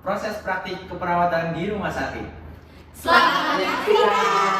proses praktik keperawatan di rumah sakit. Selamat menyaksikan.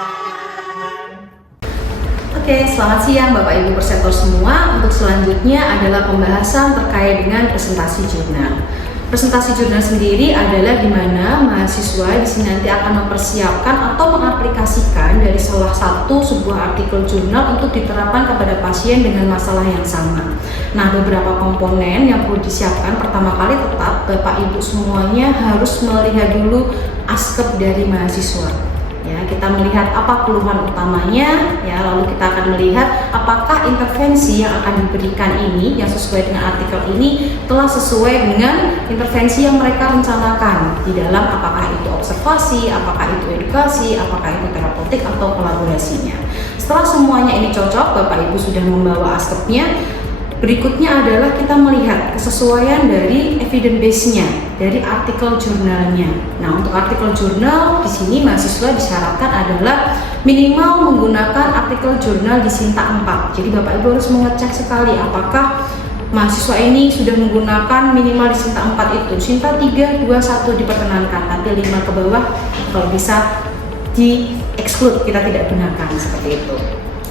Oke, selamat siang Bapak Ibu Perseptor semua. Untuk selanjutnya adalah pembahasan terkait dengan presentasi jurnal. Presentasi jurnal sendiri adalah di mana mahasiswa di sini nanti akan mempersiapkan atau mengaplikasikan dari salah satu sebuah artikel jurnal untuk diterapkan kepada pasien dengan masalah yang sama. Nah, beberapa komponen yang perlu disiapkan. Pertama kali tetap Bapak Ibu semuanya harus melihat dulu askep dari mahasiswa. Ya, kita melihat apa keluhan utamanya, ya, lalu kita akan melihat apakah intervensi yang akan diberikan ini yang sesuai dengan artikel ini telah sesuai dengan intervensi yang mereka rencanakan di dalam, apakah itu observasi, apakah itu edukasi, apakah itu terapeutik atau kolaborasinya. Setelah semuanya ini cocok, Bapak Ibu sudah membawa askepnya. Berikutnya adalah kita melihat kesesuaian dari evidence base-nya, dari artikel jurnalnya. Nah, untuk artikel jurnal di sini mahasiswa disyaratkan adalah minimal menggunakan artikel jurnal di Sinta 4. Jadi Bapak Ibu harus mengecek sekali apakah mahasiswa ini sudah menggunakan minimal di Sinta 4 itu. Sinta 3, 2, 1 diperkenankan, tapi 5 ke bawah kalau bisa di-exclude, kita tidak gunakan seperti itu.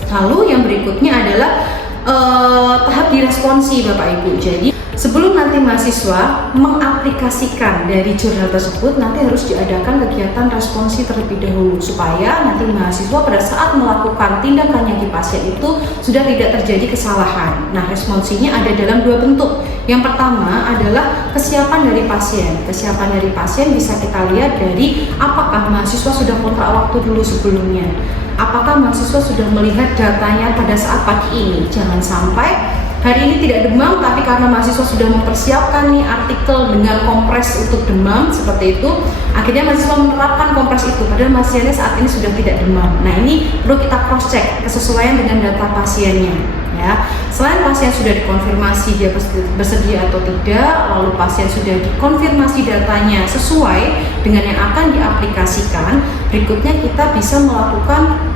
Lalu yang berikutnya adalah tahap diresponsi Bapak Ibu. Jadi sebelum nanti mahasiswa mengaplikasikan dari jurnal tersebut, nanti harus diadakan kegiatan responsi terlebih dahulu supaya nanti mahasiswa pada saat melakukan tindakannya di pasien itu sudah tidak terjadi kesalahan. Nah, responsinya ada dalam dua bentuk. Yang pertama adalah kesiapan dari pasien. Kesiapan dari pasien bisa kita lihat dari apakah mahasiswa sudah kontrak waktu dulu sebelumnya. Apakah mahasiswa sudah melihat datanya pada saat pagi ini? Jangan sampai hari ini tidak demam, tapi karena mahasiswa sudah mempersiapkan nih artikel dengan kompres untuk demam seperti itu, akhirnya mahasiswa menerapkan kompres itu, padahal pasiennya saat ini sudah tidak demam. Nah, ini perlu kita cross check kesesuaian dengan data pasiennya. Ya, selain pasien sudah dikonfirmasi dia bersedia atau tidak, lalu pasien sudah dikonfirmasi datanya sesuai dengan yang akan diaplikasikan, berikutnya kita bisa melakukan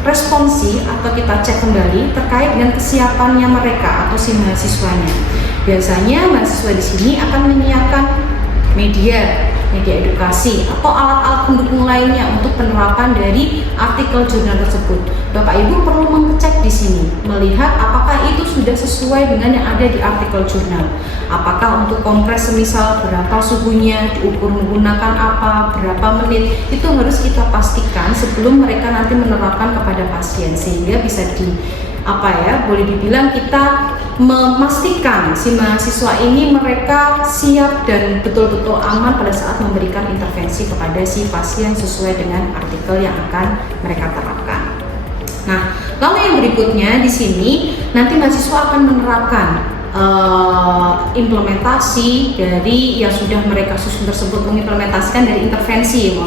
responsi atau kita cek kembali terkait dengan kesiapannya mereka atau si mahasiswanya. Biasanya mahasiswa di sini akan menyiapkan media edukasi atau alat-alat pendukung lainnya untuk penerapan dari artikel jurnal tersebut. Bapak Ibu perlu mengecek di sini, melihat apakah itu sudah sesuai dengan yang ada di artikel jurnal. Apakah untuk kompres semisal berapa suhunya, diukur menggunakan apa, berapa menit, itu harus kita pastikan sebelum mereka nanti menerapkan kepada pasien, sehingga bisa boleh dibilang kita memastikan si mahasiswa ini mereka siap dan betul-betul aman pada saat memberikan intervensi kepada si pasien sesuai dengan artikel yang akan mereka terapkan. Nah, lalu yang berikutnya di sini nanti mahasiswa akan menerapkan implementasi dari yang sudah mereka susun tersebut, mengimplementasikan dari intervensi,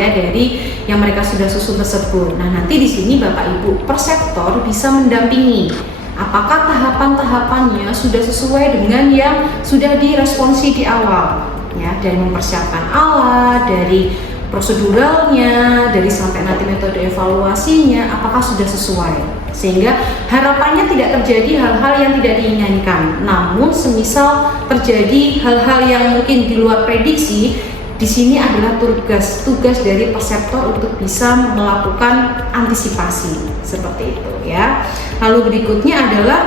dari yang mereka sudah susun tersebut. Nah, nanti di sini Bapak Ibu perseptor bisa mendampingi apakah tahapan-tahapannya sudah sesuai dengan yang sudah diresponsi di awal, ya, dari mempersiapkan alat, dari proseduralnya, dari sampai nanti metode evaluasinya, apakah sudah sesuai, sehingga harapannya tidak terjadi hal-hal yang tidak diinginkan. Namun semisal terjadi hal-hal yang mungkin di luar prediksi, di sini adalah tugas dari perseptor untuk bisa melakukan antisipasi seperti itu, ya. Lalu berikutnya adalah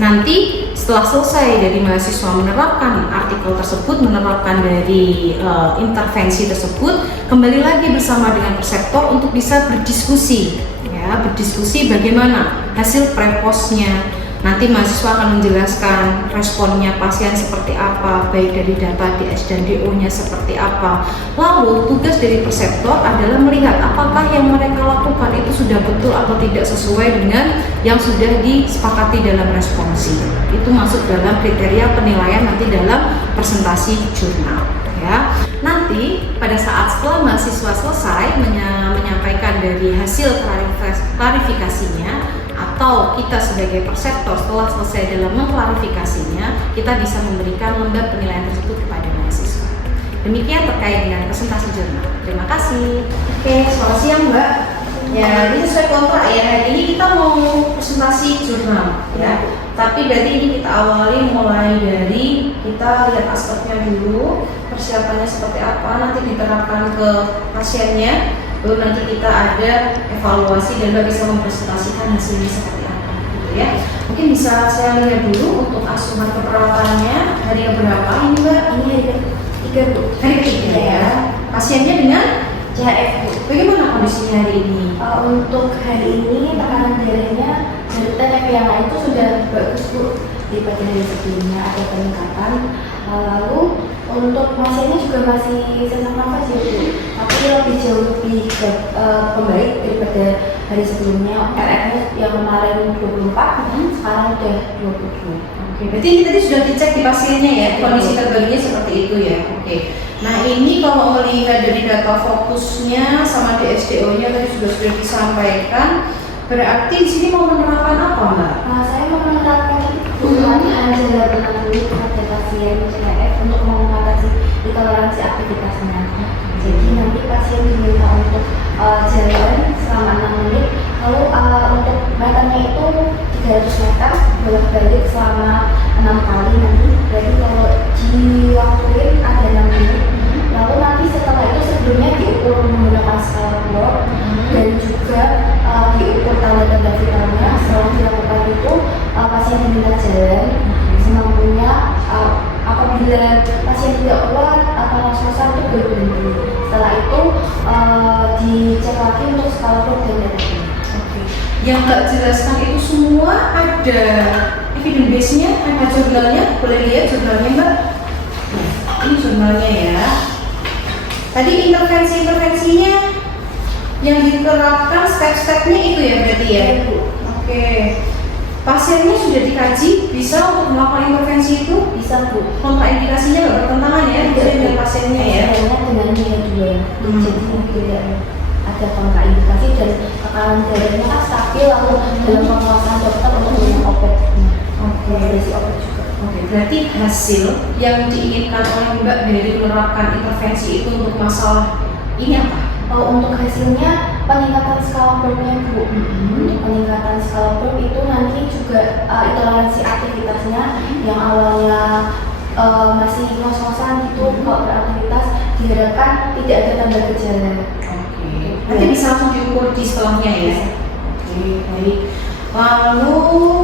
nanti setelah selesai dari mahasiswa menerapkan artikel tersebut, menerapkan dari intervensi tersebut, kembali lagi bersama dengan perseptor untuk bisa berdiskusi, ya, berdiskusi bagaimana hasil prepostnya. Nanti mahasiswa akan menjelaskan responnya pasien seperti apa, baik dari data DS dan DO-nya seperti apa. Lalu tugas dari perseptor adalah melihat apakah yang mereka lakukan itu sudah betul atau tidak sesuai dengan yang sudah disepakati dalam responsi. Itu masuk dalam kriteria penilaian nanti dalam presentasi jurnal, ya. Nanti pada saat setelah mahasiswa selesai menyampaikan dari hasil klarifikasinya, atau kita sebagai perseptor setelah selesai dalam mengklarifikasinya, kita bisa memberikan lembar penilaian tersebut kepada mahasiswa. Demikian terkait dengan presentasi jurnal. Terima kasih. Oke, selamat siang Mbak. Ya, ini sesuai kontrak ya. Hari ini kita mau presentasi jurnal ya. Tapi berarti ini kita awali mulai dari kita lihat aspeknya dulu, persiapannya seperti apa, nanti diterapkan ke pasiennya, baru nanti kita ada evaluasi dan Mbak bisa mempresentasikan hasilnya seperti apa gitu ya. Mungkin bisa saya lihat dulu untuk asuhan keperawatannya hari yang berapa ini Mbak? Ini hari ketiga Bu. Hari ketiga ya. Pasiennya dengan CHF Bu. bagaimana kondisinya hari ini? Untuk hari ini tekanan darahnya dari TNF yang lain itu sudah bagus Bu, daripada hari sebelumnya ada peningkatan. Lalu untuk pasiennya juga masih sesak nafas ya Bu, tapi lebih jauh lebih membaik daripada hari sebelumnya. RR-nya yang kemarin 24, sekarang udah 22. Oke, berarti ini tadi sudah dicek di pasiennya ya, kondisi terbarunya seperti itu ya. Oke. Nah ini kalau melihat dari data fokusnya sama DSDO-nya tadi sudah disampaikan, berarti di sini mau menerapkan apa Mbak? Saya mau menerapkan kebutuhan hanya 6 menit pada pasien CHF untuk mengatasi intoleransi aktivitasnya. Jadi nanti pasien diminta untuk jalan selama 6 menit, lalu untuk meternya itu 300 meter bolak-balik selama 6 kali nanti. Berarti kalau diwaktuin ada 6 menit. Lalu nanti setelah itu sebelumnya diukur menggunakan skala Plor dan juga diukur tanda-tanda vitalnya. Setelah dilakukan itu pasien diminta jalan semampunya. Apabila pasien tidak kuat atau ngos-ngosan itu baru berhenti. Setelah itu dicek lagi untuk skala Plor dan tanda. Yang Mbak jelaskan itu semua ada evidence base-nya, ada jurnalnya, boleh lihat jurnalnya Mbak? Nah, ini jurnalnya ya. Tadi intervensi-intervensinya yang diterapkan step-stepnya itu ya berarti ya? Oke. Pasiennya sudah dikaji, bisa untuk melakukan intervensi itu? Bisa Bu. Kontraindikasinya nggak bertentangan ya dengan pasiennya ya? Dengan dia juga. Jadi tidak ada kontraindikasi dan tekanan darahnya kan stabil, lalu dalam pengawasan dokter untuk minum obat. Oke. Berisi obat juga. Oke, berarti hasil yang diinginkan oleh Mbak dari menerapkan intervensi itu untuk masalah ini apa? Untuk hasilnya peningkatan skala Plor-nya Bu. Untuk peningkatan skala Plor itu nanti juga intoleransi aktivitasnya yang awalnya masih ngos-ngosan gitu kalau beraktivitas diharapkan tidak ada tanda gejala. Nanti bisa langsung diukur di setelahnya ya. Oke, baik. Lalu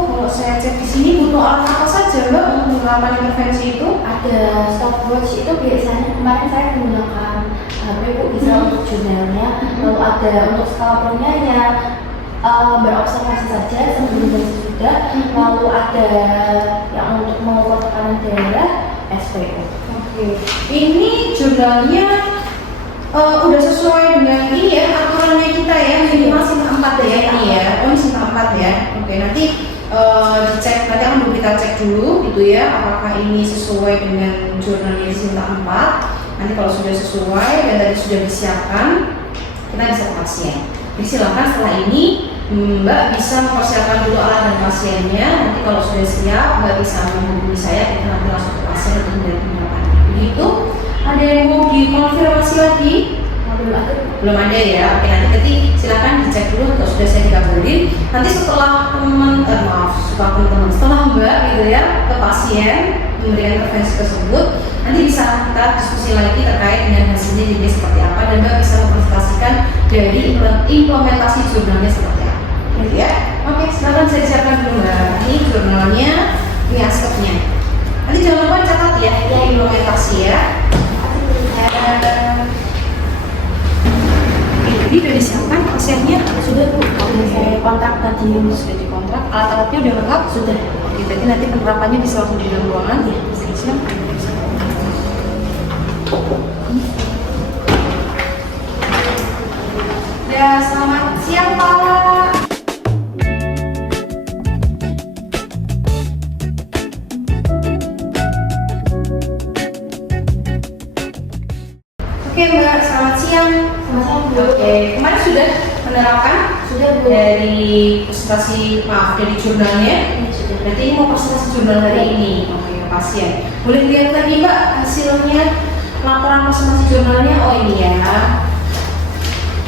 kalau saya cek di sini butuh alat apa saja Mbak untuk menerapkan intervensi itu? Ada stopwatch itu biasanya kemarin saya menggunakan HP Bu, bisa untuk jurnalnya. Lalu ada untuk skala Plor-nya ya berobservasi saja sebelum dan sesudah. Lalu ada yang untuk mengukur tekanan darah SPO. Oke. Ini jurnalnya udah sesuai dengan ini ya aturannya kita ya, minimal SINTA 4 ya ini ya. Oh ini SINTA 4 ya. Oke, nanti dicek, nanti akan kita cek dulu gitu ya apakah ini sesuai dengan jurnalnya SINTA 4. Nanti kalau sudah sesuai dan tadi sudah disiapkan, kita bisa ke pasien. Jadi silakan setelah ini Mbak bisa mempersiapkan dulu alat dan pasiennya. Nanti kalau sudah siap Mbak bisa menghubungi saya, kita nanti langsung ke pasien untuk melihat penerapannya. Begitu. Ada yang mau dikonfirmasi lagi? Belum ada ya. Oke, nanti silakan dicek dulu atau sudah saya dikabulin. Nanti setelah setelah Mbak gitu ya ke pasien memberikan intervensi tersebut, nanti bisa kita diskusi lagi terkait dengan hasilnya jadi seperti apa dan Mbak bisa mempresentasikan dari implementasi jurnalnya seperti apa. Gitu ya. Oke, silakan saya siapkan dulu Mbak. Ini jurnalnya, ini aspeknya. Nanti jangan lupa catat ya, implementasi ya. Jadi sudah disiapkan pasiennya? Sudah Bu, saya kontak tadi. Sudah dikontrak, alat-alatnya udah lengkap? Sudah. Oke, jadi nanti penerapannya bisa langsung di dalam ruangan ya. Siap. Ya, selamat siang Pak. Oke Mbak, selamat siang. Selamat siang Bu. Oke, kemarin sudah menerapkan Sudah Bu. dari dari jurnalnya. Sudah. Berarti ini mau presentasi jurnal hari ini. Oke, ke pasien. Boleh lihat lagi Mbak hasilnya laporan presentasi jurnalnya. Oh ini ya.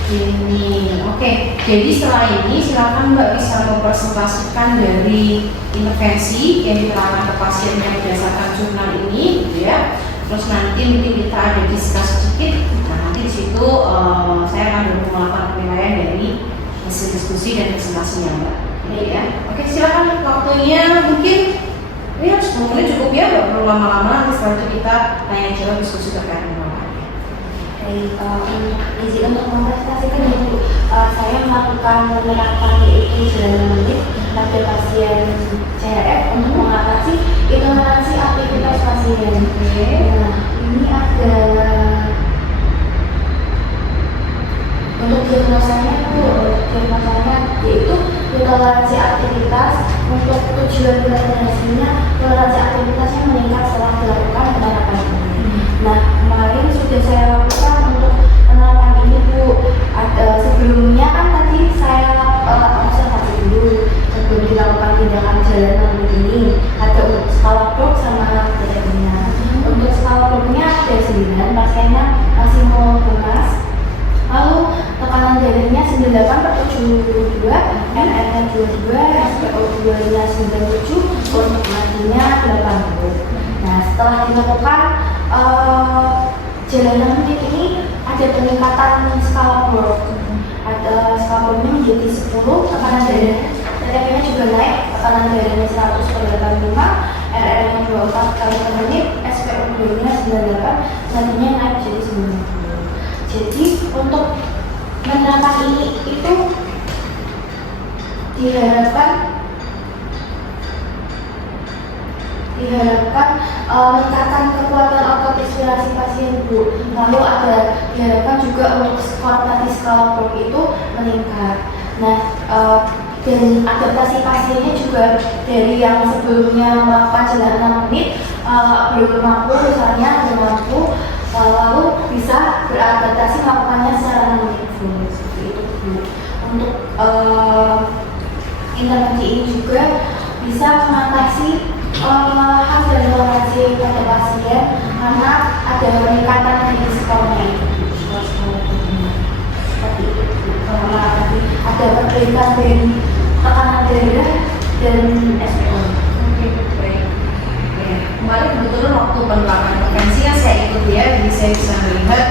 Ini, oke. Jadi setelah ini silakan Mbak bisa mempresentasikan dari intervensi yang diterapkan ke pasiennya berdasarkan jurnal ini, gitu ya. Terus nanti mungkin kita ada diskusi sedikit. Nah nanti di situ saya akan melakukan penilaian dari hasil diskusi dan presentasinya Mbak. Gitu ya. Oke, silakan waktunya mungkin ya 10 menit cukup ya, nggak perlu lama-lama. Nanti setelah itu kita tanya jawab diskusi terkait dengan Baik, izin untuk mempresentasikan dulu. Saya melakukan penerapan yaitu 9 menit pada pasien CRF untuk mengatasi intoleransi aktivitas pasien. Nah, ini ada untuk diagnosanya yaitu intoleransi aktivitas. Untuk tujuan rekomendasinya, toleransi aktivitasnya meningkat setelah dilakukan penerapan ini. Nah, kemarin sudah saya lakukan untuk penerapan ini Bu. Sebelumnya kan tadi saya observasi dulu sebelum dilakukan tindakan jalan ini. Ada untuk skala Brooke sama TTP-nya. Untuk skala Brooke-nya ada 9, pasiennya masih mau lemas. Lalu tekanan darahnya 98/72, NRN 22, SpO2 nya 97, untuk matinya 80. Nah, setelah dilakukan jalan menit ini ada peningkatan skala Brooke. Ada skala Brooke-nya menjadi 10, tekanan darah TTP-nya juga naik, tekanan darahnya 100/85, RR-nya 24 kali per menit, SpO2 nya 98, nantinya naik jadi 90. Jadi untuk penerapan ini itu diharapkan meningkatkan kekuatan otot inspirasi pasien Bu. Lalu diharapkan juga untuk skor tadi skala Brooke itu meningkat. Nah, dan adaptasi pasiennya juga dari yang sebelumnya melakukan jalan 6 menit belum mampu, misalnya belum mampu, lalu bisa beradaptasi melakukannya secara 6 menit full. Seperti itu Bu. Untuk intervensi ini juga bisa mengatasi hasil toleransi pada pasien karena ada peningkatan dari skornya itu. Seperti itu. Karena tadi ada perbedaan dari tekanan darah dan SpO. Oke, baik. Ya, kemarin kebetulan waktu penerapan intervensi yang saya ikuti ya, jadi saya bisa melihat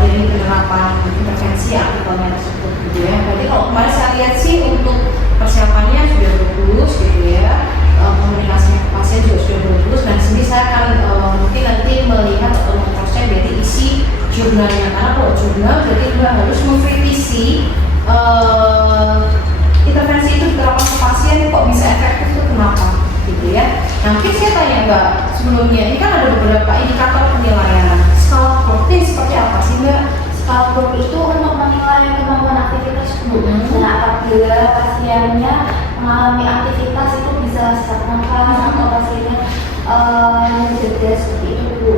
dari penerapan intervensi aktivitasnya tersebut gitu ya. Jadi kalau kemarin saya lihat sih untuk persiapannya sudah bagus gitu ya, komunikasi pasien juga sudah bagus. Dan di sini saya akan mungkin nanti melihat atau mengcross-check dari isi jurnalnya, karena kalau jurnal jadi kita harus mengkritisi intervensi itu diterapkan ke pasien kok bisa efektif itu kenapa gitu ya. Nah mungkin saya tanya Mbak sebelumnya, ini kan ada beberapa indikator penilaian. Skala Brooke seperti apa sih Mbak? Skala Brooke itu untuk menilai kemampuan aktivitas tubuh. Nah, apabila pasiennya mengalami aktivitas itu bisa sesak nafas atau pasiennya beda seperti itu Bu.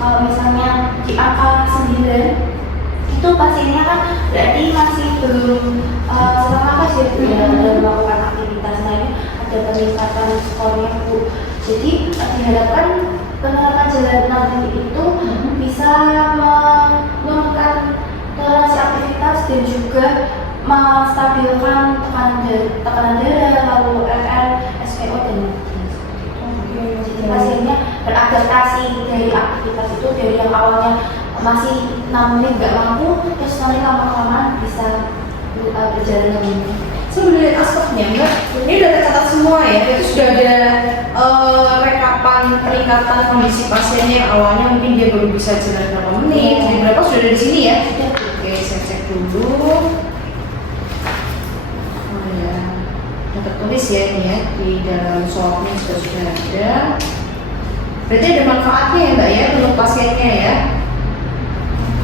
Kalau misalnya di angka 9 itu pasiennya kan berarti masih belum sesak nafas ya Bu, dalam melakukan aktivitas lain, ada peningkatan skornya Bu. Jadi diharapkan penerapan jalan 6 menit itu bisa menurunkan toleransi aktivitas dan juga menstabilkan tekanan darah, lalu RR, SpO dan jadi pasiennya beradaptasi dari aktivitas itu, dari yang awalnya masih 6 menit nggak mampu, terus nanti lama-kelamaan bisa berjalan dengan Sebenarnya aspeknya Mbak, ini udah tercatat semua ya, itu sudah ada rekapan peningkatan kondisi pasiennya yang awalnya mungkin dia baru bisa jalan berapa menit, jadi berapa sudah ada di sini ya. Oke, saya cek dulu. Oh ya, tertulis ya ini ya, di dalam soalnya sudah ada. Berarti ada manfaatnya ya Mbak ya untuk pasiennya ya.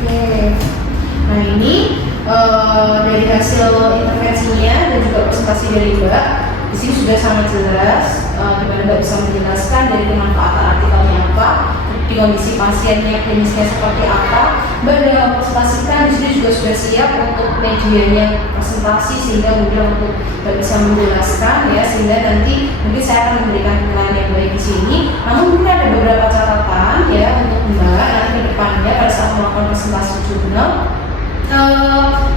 Oke, nah ini dari hasil intervensinya dan juga presentasi dari Mbak, di sini sudah sangat jelas di mana Mbak bisa menjelaskan dari kemanfaatan artikelnya apa, di kondisi pasiennya klinisnya seperti apa. Mbak sudah presentasikan, di sini juga sudah siap untuk medianya presentasi sehingga mudah untuk Mbak bisa menjelaskan ya, sehingga nanti mungkin saya akan memberikan penilaian yang baik di sini. Namun mungkin ada beberapa catatan ya untuk Mbak nanti ke depannya pada saat melakukan presentasi jurnal.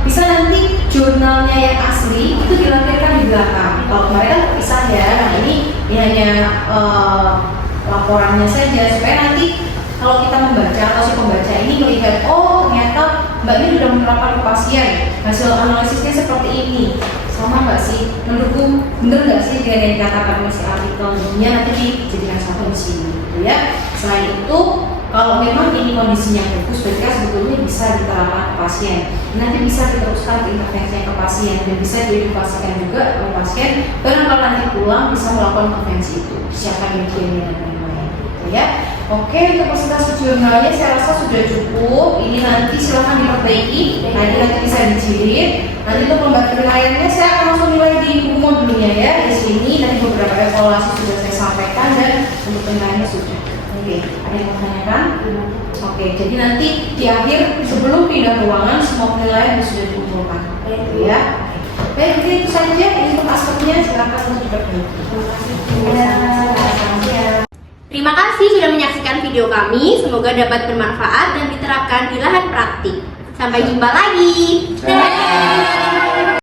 bisa nanti jurnalnya yang asli itu dilampirkan di belakang. Kalau kemarin kan terpisah ya, nah ini hanya laporannya saja supaya nanti kalau kita membaca atau si pembaca ini melihat, oh ternyata Mbak ini sudah menerapkan ke pasien, hasil analisisnya seperti ini, sama nggak sih? Menurutku bener nggak sih dengan yang dikatakan oleh si artikelnya, nanti dijadikan satu di sini, gitu ya. Selain itu, kalau memang ini kondisinya bagus, berarti kan sebetulnya bisa diterapkan ke pasien. Nanti bisa diteruskan ke intervensinya ke pasien dan bisa diedukasikan juga ke pasien. Karena kalau nanti pulang bisa melakukan intervensi itu, siapkan medianya dan lain-lain, gitu ya. Oke, untuk presentasi jurnalnya saya rasa sudah cukup. Ini nanti silahkan diperbaiki. Nanti bisa dijilid. Nanti untuk pembagian penilaiannya saya akan langsung nilai di buku dulunya ya. Di sini nanti beberapa evaluasi sudah saya sampaikan dan untuk penilaiannya sudah. Oke, ada yang mau tanyakan? Oke, jadi nanti di akhir sebelum pindah ruangan semua penilaian sudah dikumpulkan. Ya. Baik, jadi itu saja. Ini untuk aspeknya silakan untuk diperbaiki. Terima kasih sudah menyaksikan video kami. Semoga dapat bermanfaat dan diterapkan di lahan praktik. Sampai jumpa lagi. Dadah.